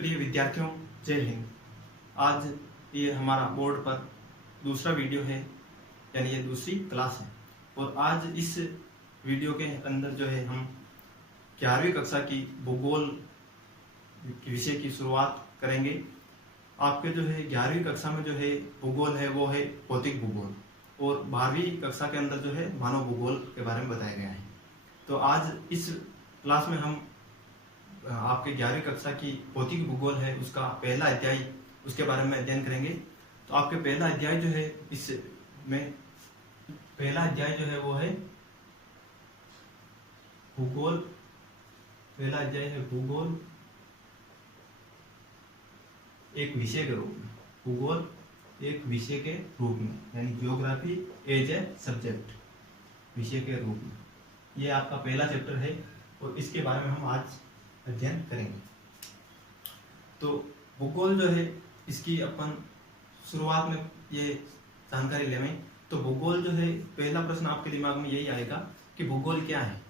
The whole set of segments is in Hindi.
प्रिय विद्यार्थियों, जय हिंद। आज ये हमारा बोर्ड पर दूसरा वीडियो है, यानी ये दूसरी क्लास है। और आज इस वीडियो के अंदर जो है हम 11वीं कक्षा की भूगोल विषय की शुरुआत करेंगे। आपके जो है 11वीं कक्षा में जो है भूगोल है वो है भौतिक भूगोल, और 12वीं कक्षा के अंदर जो है मानव भूगोल के बारे में बताया गया है। तो आज इस क्लास में हम आपके 11वीं कक्षा की भौतिक भूगोल है उसका पहला अध्याय, उसके बारे में अध्ययन करेंगे। तो आपके पहला अध्याय जो है इसमें पहला अध्याय जो है वो है भूगोल। पहला अध्याय है भूगोल एक विषय के रूप में, भूगोल एक विषय के रूप में, यानी जियोग्राफी एज ए सब्जेक्ट, विषय के रूप में। ये आपका पहला चैप्टर है और इसके बारे में हम आज अध्ययन करेंगे। तो भूगोल जो है इसकी अपन शुरुआत में ये जानकारी लेंगे। तो भूगोल जो है, पहला प्रश्न आपके दिमाग में यही आएगा कि भूगोल क्या है।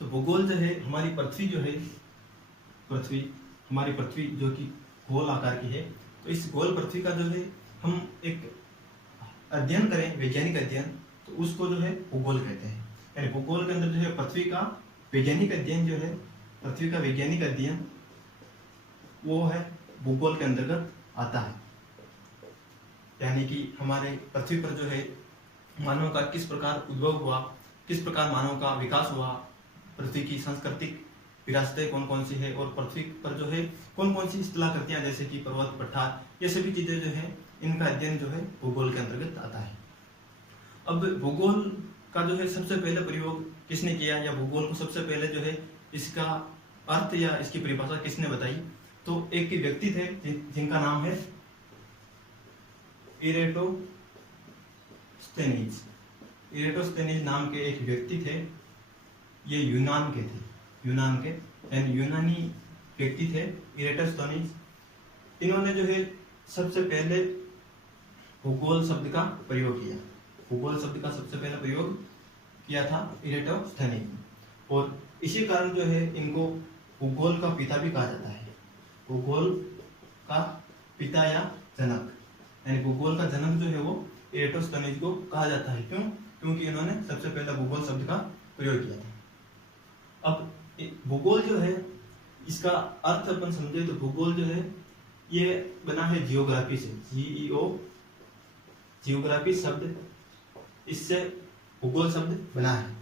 तो भूगोल जो है हमारी पृथ्वी जो है, हमारी पृथ्वी जो कि गोल आकार की है, तो इस गोल पृथ्वी का जो है हम एक अध्ययन करें, वैज्ञानिक अध्ययन, तो उसको जो है भूगोल कहते हैं। यानी भूगोल के अंदर जो है पृथ्वी का वैज्ञानिक अध्ययन जो है, पृथ्वी का वैज्ञानिक अध्ययन वो है भूगोल के अंतर्गत आता है। यानी कि हमारे पृथ्वी पर जो है मानव का किस प्रकार उद्भव हुआ, किस प्रकार मानव का विकास हुआ, पृथ्वी की सांस्कृतिक विरासतें कौन कौन सी है, और पृथ्वी पर जो है कौन कौन सी स्थलाकृतियां जैसे कि पर्वत, पठार, ये सभी चीजें जो है इनका अध्ययन जो है भूगोल के अंतर्गत आता है। अब भूगोल का जो है सबसे पहले प्रयोग किसने किया, या भूगोल को सबसे पहले जो है इसका अर्थ या इसकी परिभाषा किसने बताई, तो एक व्यक्ति थे जिनका नाम है इरेटोस्थेनीज। इरेटोस्थेनीज नाम के एक व्यक्ति थे। ये यूनान के यानी यूनानी व्यक्ति थे इरेटोस्थेनीज। इन्होंने जो है सबसे पहले भूगोल शब्द का प्रयोग किया। भूगोल शब्द का सबसे पहला प्रयोग किया था इरेटोस्थेनीज, और इसी कारण जो है इनको भूगोल का पिता भी कहा जाता है। भूगोल का पिता या जनक, यानी भूगोल का जनक जो है वो इरेटोस्थेनीज को कहा जाता है। क्यों? क्योंकि इन्होंने सबसे पहला भूगोल शब्द का प्रयोग किया था। अब भूगोल जो है इसका अर्थ अपन समझे तो भूगोल जो है ये बना है जियोग्राफी से, जीईओ, जियोग्राफी शब्द, इससे भूगोल शब्द बना है।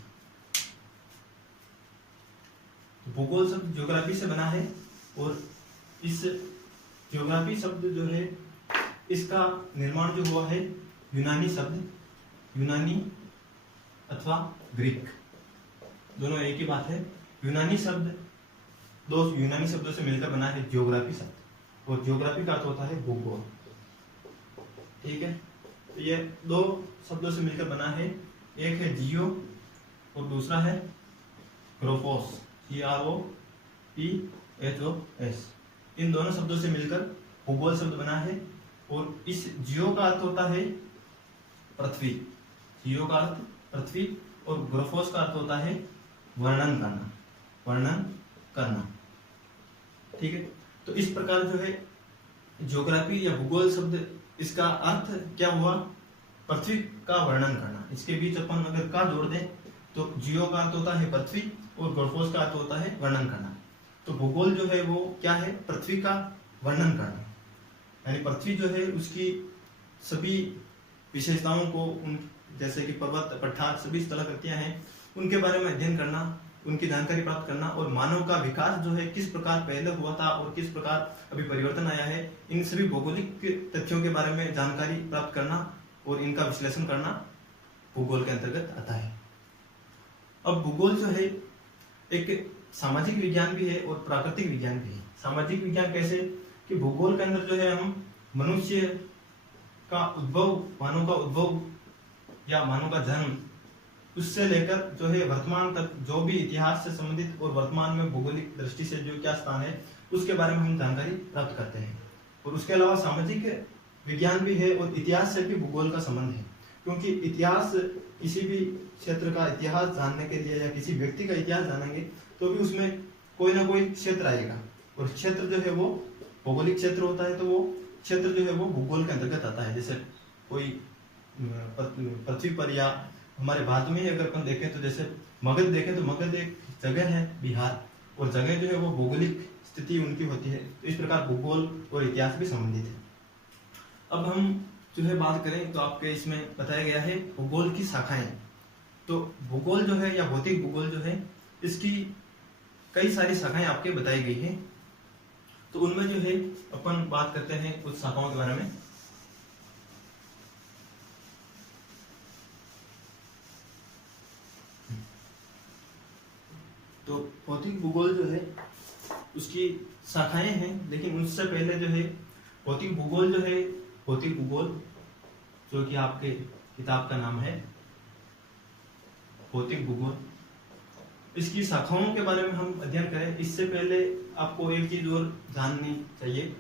भूगोल शब्द ज्योग्राफी से बना है, और इस ज्योग्राफी शब्द जो है इसका निर्माण जो हुआ है यूनानी शब्द, यूनानी अथवा ग्रीक, दोनों एक ही बात है। यूनानी शब्द, दो यूनानी शब्दों से मिलकर बना है ज्योग्राफी शब्द, और ज्योग्राफी का अर्थ होता है भूगोल। ठीक है, तो ये दो शब्दों से मिलकर बना है। एक है जियो और दूसरा है ग्रोफोस, GROPHOS। इन दोनों शब्दों से मिलकर भूगोल शब्द बना है। और इस जियो का अर्थ होता है पृथ्वी, जियो का अर्थ पृथ्वी, और ग्रोफोस का अर्थ होता है वर्णन करना। ठीक है, तो इस प्रकार जो है ज्योग्राफी या भूगोल शब्द, इसका अर्थ क्या हुआ, पृथ्वी का वर्णन करना। इसके बीच अपन अगर का जोड़ दें तो जियो का अर्थ होता है पृथ्वी और ग्रोफोस का अर्थ होता है वर्णन करना। तो भूगोल जो है वो क्या है, पृथ्वी का वर्णन करना, यानी पृथ्वी जो है उसकी सभी विशेषताओं को, जैसे कि पर्वत, पठार, सभी स्थलाकृतियां हैं, उनके बारे में अध्ययन करना, उनकी जानकारी प्राप्त करना, और मानव का विकास जो है किस प्रकार पहले हुआ था और किस प्रकार अभी परिवर्तन आया है, इन सभी भौगोलिक तथ्यों के बारे में जानकारी प्राप्त करना और इनका विश्लेषण करना भूगोल के अंतर्गत आता है। अब भूगोल जो है एक सामाजिक विज्ञान भी है और प्राकृतिक विज्ञान भी है। सामाजिक विज्ञान कैसे, कि भूगोल के अंदर जो है हम मनुष्य का उद्भव, मानव का उद्भव या मानव का जन्म, उससे लेकर जो है वर्तमान तक जो भी इतिहास से संबंधित और वर्तमान में भौगोलिक दृष्टि से जो क्या स्थान है उसके बारे में हम जानकारी प्राप्त करते हैं। और उसके अलावा सामाजिक विज्ञान भी है, और इतिहास से भी भूगोल का संबंध है। क्योंकि इतिहास, किसी भी क्षेत्र का इतिहास जानने के लिए या किसी व्यक्ति का इतिहास जानेंगे तो भी उसमें कोई ना कोई क्षेत्र आएगा, और क्षेत्र जो है वो भौगोलिक क्षेत्र होता है, तो वो क्षेत्र जो है वो भूगोल के अंतर्गत आता है। जैसे कोई पृथ्वी पर या हमारे भारत में ही अगर अपन देखें तो जैसे मगध देखें तो मगध एक जगह है बिहार, और जगह जो है वो भौगोलिक स्थिति उनकी होती है। तो इस प्रकार भूगोल और इतिहास भी संबंधित है। अब हम जो है बात करें तो आपके इसमें बताया गया है भूगोल की शाखाएं। तो भूगोल जो है या भौतिक भूगोल जो है इसकी कई सारी शाखाएं आपके बताई गई हैं। तो उनमें जो है अपन बात करते हैं कुछ शाखाओं के बारे में। तो भौतिक भूगोल जो है उसकी शाखाएं हैं, लेकिन उससे पहले जो है भौतिक भूगोल जो है, भौतिक भूगोल जो कि आपके किताब का नाम है भौतिक भूगोल, इसकी शाखाओं के बारे में हम अध्ययन करें इससे पहले आपको एक चीज और जाननी चाहिए,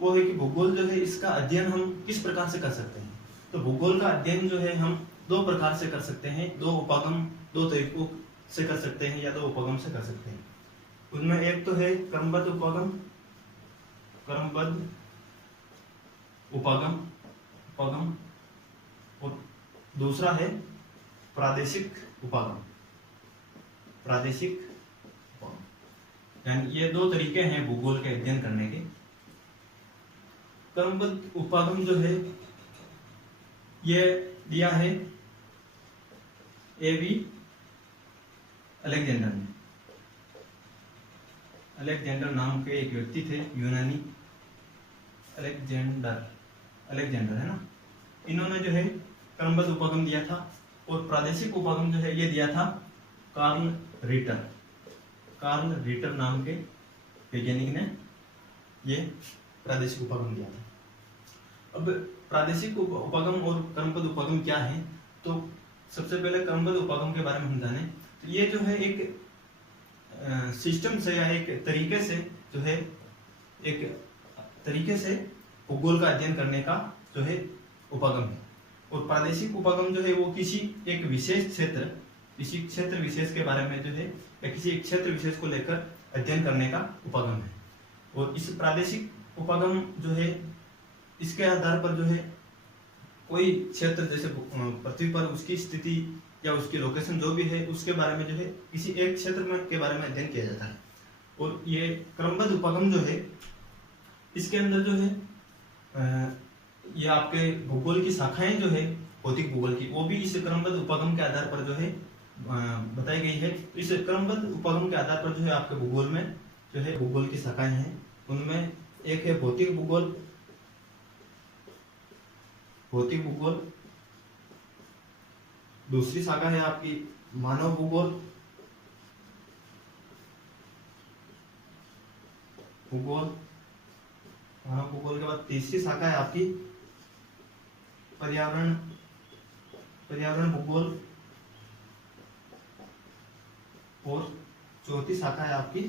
वो है कि भूगोल जो है इसका अध्ययन हम किस प्रकार से कर सकते हैं। तो भूगोल का अध्ययन जो है हम दो प्रकार से कर सकते हैं, दो तरीकों से कर सकते हैं या दो उपगम से कर सकते हैं। उनमें एक तो है क्रमबद्ध उपगम और दूसरा है प्रादेशिक उपगम। यानी ये दो तरीके हैं भूगोल के अध्ययन करने के। क्रमबद्ध उपगम जो है ये दिया है A.V. अलेक्जेंडर ने। अलेक्जेंडर नाम के एक व्यक्ति थे यूनानी, अलेक्जेंडर है ना। इन्होंने जो है क्रमबद्ध उपगम दिया था, और प्रादेशिक उपगम जो है ये दिया था कार्ल रीटर नाम के वैज्ञानिक ने ये प्रादेशिक उपगम दिया था। अब प्रादेशिक उपगम और क्रमबद्ध उपगम क्या है, तो सबसे पहले क्रमबद्ध उपगम के बारे में हम जाने। तो ये जो है एक सिस्टम से या एक तरीके से जो है भूगोल का अध्ययन करने का जो है उपगम है। और प्रादेशिक उपगम जो है वो किसी एक विशेष क्षेत्र विशेष के बारे में जो है या किसी एक क्षेत्र विशेष को लेकर अध्ययन करने का उपगम है। और इस प्रादेशिक उपगम जो है इसके आधार पर जो है कोई क्षेत्र जैसे पृथ्वी पर उसकी स्थिति या उसकी लोकेशन जो भी है उसके बारे में जो है किसी एक क्षेत्र में के बारे में अध्ययन किया जाता है। और ये क्रमबद्ध उपगम जो है इसके अंदर जो है ये आपके भूगोल की शाखाएं जो है भौतिक भूगोल की, वो भी इस क्रमबद्ध उपगम के आधार पर जो है बताई गई है। इस क्रमबद्ध उपगम के आधार पर जो है आपके भूगोल में जो है भूगोल की शाखाएं हैं। उनमें एक है भौतिक भूगोल, दूसरी शाखा है आपकी मानव भूगोल, मानव भूगोल के बाद तीसरी शाखा है आपकी पर्यावरण भूगोल, और चौथी शाखा है आपकी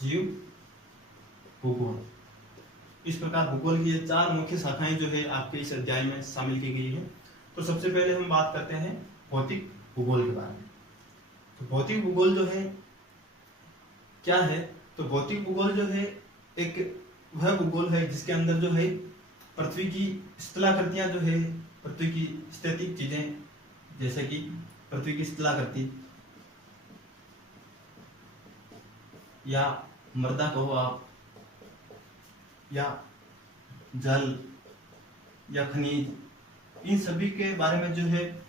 जीव भूगोल। इस प्रकार भूगोल की ये चार मुख्य शाखाएं जो है आपके इस अध्याय में शामिल की गई है। तो सबसे पहले हम बात करते हैं भौतिक भूगोल के बारे में। तो भौतिक भूगोल जो है क्या है, तो भौतिक भूगोल जो है एक वह भूगोल है जिसके अंदर जो है पृथ्वी की स्थलाकृतियां जो है, पृथ्वी की स्थैतिक चीजें जैसे कि पृथ्वी की स्थलाकृति या मृदा कहो आप, या जल या खनिज, इन सभी के बारे में जो है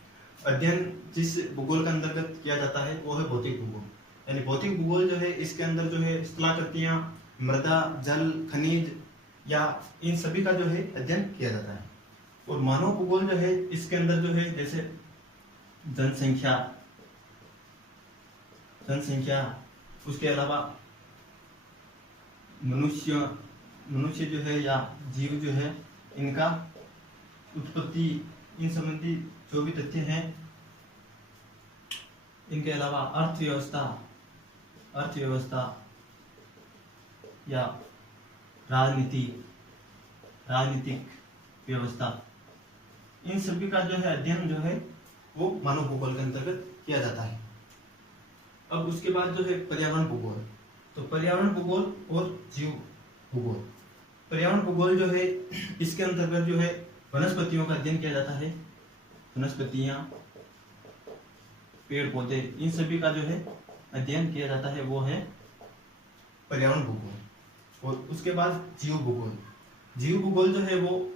अध्ययन जिस भूगोल के अंतर्गत किया जाता है वो है भौतिक भूगोल। यानी भौतिक भूगोल जो है इसके अंदर जो है स्थलाकृतियां, मृदा, जल, खनिज या इन सभी का जो है अध्ययन किया जाता है। और मानव भूगोल जो है इसके अंदर जो है जैसे जनसंख्या, उसके अलावा मनुष्य जो है या जीव जो है इनका उत्पत्ति, इन संबंधी जो भी तथ्य हैं, इनके अलावा अर्थव्यवस्था या राजनीतिक व्यवस्था, इन सभी का जो है अध्ययन जो है वो मानव भूगोल के अंतर्गत किया जाता है। अब उसके बाद जो है पर्यावरण भूगोल। तो पर्यावरण भूगोल और जीव भूगोल। पर्यावरण भूगोल जो है इसके अंतर्गत जो है वनस्पतियों का अध्ययन किया जाता है। वनस्पतियां, पेड़ पौधे, इन सभी का जो है अध्ययन किया जाता है, वो है पर्यावरण भूगोल। और उसके बाद जीव भूगोल। जीव भूगोल जो है वो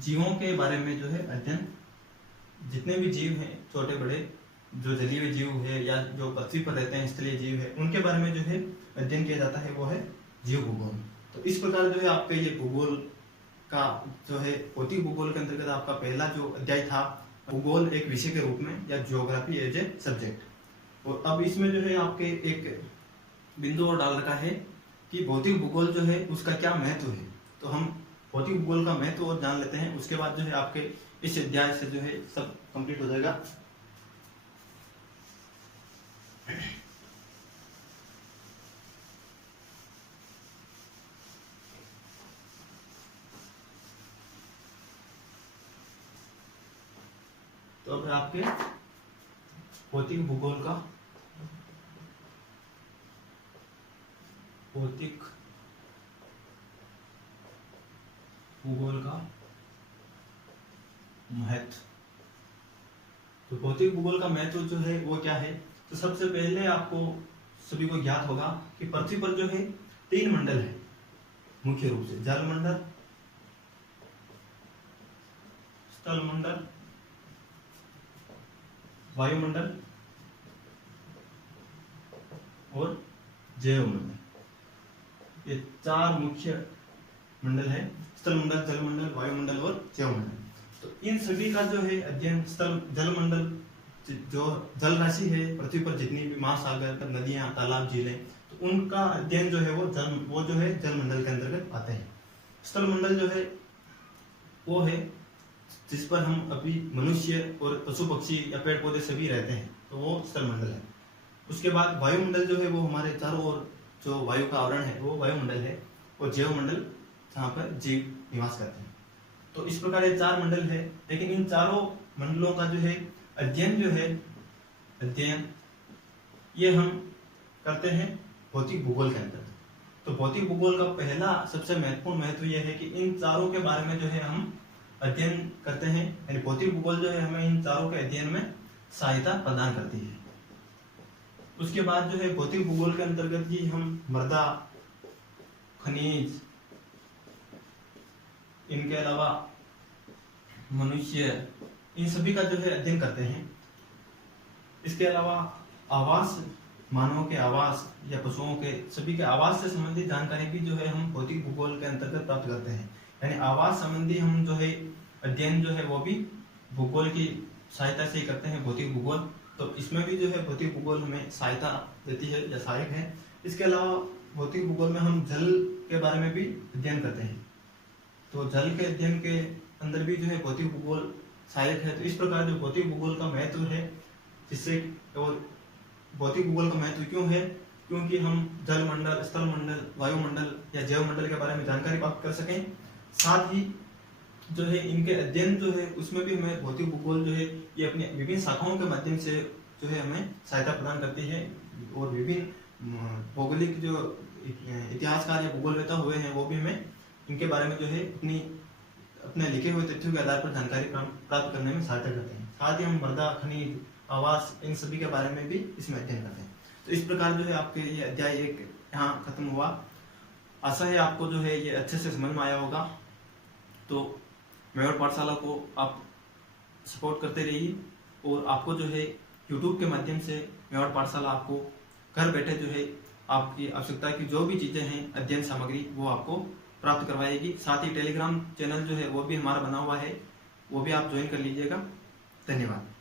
जीवों के बारे में जो है अध्ययन, जितने भी जीव हैं छोटे बड़े, जो जलीय जीव है या जो पृथ्वी पर रहते हैं स्थलीय जीव है, उनके बारे में जो है अध्ययन किया जाता है, वो है जीव भूगोल। तो इस प्रकार जो है आपके ये भूगोल का जो है भौतिक भूगोल के अंतर्गत आपका पहला जो अध्याय था भूगोल एक विषय के रूप में या ज्योग्राफी एज ए सब्जेक्ट। और अब इसमें जो है आपके एक बिंदु और डाल रखा है कि भौतिक भूगोल जो है उसका क्या महत्व है। तो हम भौतिक भूगोल का महत्व और जान लेते हैं, उसके बाद जो है आपके इस अध्याय से जो है सब कंप्लीट हो जाएगा। तो अब आपके भौतिक भूगोल का महत्व। तो भौतिक भूगोल का महत्व जो है वो क्या है। तो सबसे पहले आपको सभी को ज्ञात होगा कि पृथ्वी पर जो है 3 मंडल है मुख्य रूप से, जल मंडल, स्थल मंडल, वायुमंडल और जैव मंडल। ये 4 मुख्य मंडल है, स्थल मंडल, जल मंडल, वायुमंडल और जैव मंडल। तो इन सभी का जो है अध्ययन, स्थल जल मंडल जो जल राशि है पृथ्वी पर जितनी भी महासागर, नदियां, तालाब, झीलें, तो उनका अध्ययन जो है वो जो है जल मंडल के अंतर्गत आते हैं। स्थल मंडल जो है वो है जिस पर हम अभी मनुष्य और पशु पक्षी या पेड़ पौधे सभी रहते हैं, तो वो स्थल मंडल है। उसके बाद वायुमंडल जो है वो हमारे चारों ओर जो वायु का आवरण है वो वायुमंडल है। और जैव मंडल जहाँ पर जीव निवास करते हैं। तो इस प्रकार ये 4 मंडल है। लेकिन इन चारों मंडलों का जो है अध्ययन ये हम करते हैं भौतिक भूगोल के अंतर्गत। तो भौतिक भूगोल का पहला सबसे महत्वपूर्ण महत्व यह है कि इन चारों के बारे में जो है हम अध्ययन करते हैं, यानी भौतिक भूगोल जो है हमें इन चारों के अध्ययन में सहायता प्रदान करती है। उसके बाद जो है भौतिक भूगोल के अंतर्गत ही हम मृदा, खनिज, इनके अलावा मनुष्य, इन सभी का जो है अध्ययन करते हैं। इसके अलावा आवास, मानवों के आवास या पशुओं के सभी के आवास से संबंधित जानकारी भी जो है हम भौतिक भूगोल के अंतर्गत प्राप्त करते हैं। यानी आवास संबंधी हम जो है अध्ययन जो है वो भी भूगोल की सहायता से ही करते हैं, भौतिक भूगोल। तो इसमें भी जो है भौतिक भूगोल हमें सहायता देती है या सहायक है। इसके अलावा भौतिक भूगोल में हम जल के बारे में भी अध्ययन करते हैं। तो जल के अध्ययन के अंदर भी जो है भौतिक भूगोल सहायक है। तो इस प्रकार जो भौतिक भूगोल का महत्व है, जिससे और भौतिक भूगोल का महत्व क्यों है, क्योंकि हम जल मंडल, स्थल मंडल, वायुमंडल या जैव मंडल के बारे में जानकारी प्राप्त कर सकें। साथ ही जो है इनके अध्ययन जो है उसमें भी हमें भौतिक भूगोल जो है ये अपनी विभिन्न शाखाओं के माध्यम से जो है हमें सहायता प्रदान करती है। और विभिन्न भौगोलिक जो इतिहासकार या भूगोलवेत्ता हुए हैं वो भी हमें इनके बारे में जो है अपने लिखे हुए तथ्यों के आधार पर जानकारी प्राप्त करने में सहायता करते हैं। साथ ही हम मृदा, खनिज, आवास, इन सभी के बारे में भी इसमें अध्ययन करते हैं। तो इस प्रकार जो है आपके ये अध्याय 1 यहाँ खत्म हुआ। आशा है आपको जो है ये अच्छे से समझ में आया होगा। तो मेवाड़ पाठशाला को आप सपोर्ट करते रहिए और आपको जो है YouTube के माध्यम से मेवाड़ पाठशाला आपको घर बैठे जो है आपकी आवश्यकता की जो भी चीज़ें हैं, अध्ययन सामग्री, वो आपको प्राप्त करवाएगी। साथ ही टेलीग्राम चैनल जो है वो भी हमारा बना हुआ है, वो भी आप ज्वाइन कर लीजिएगा। धन्यवाद।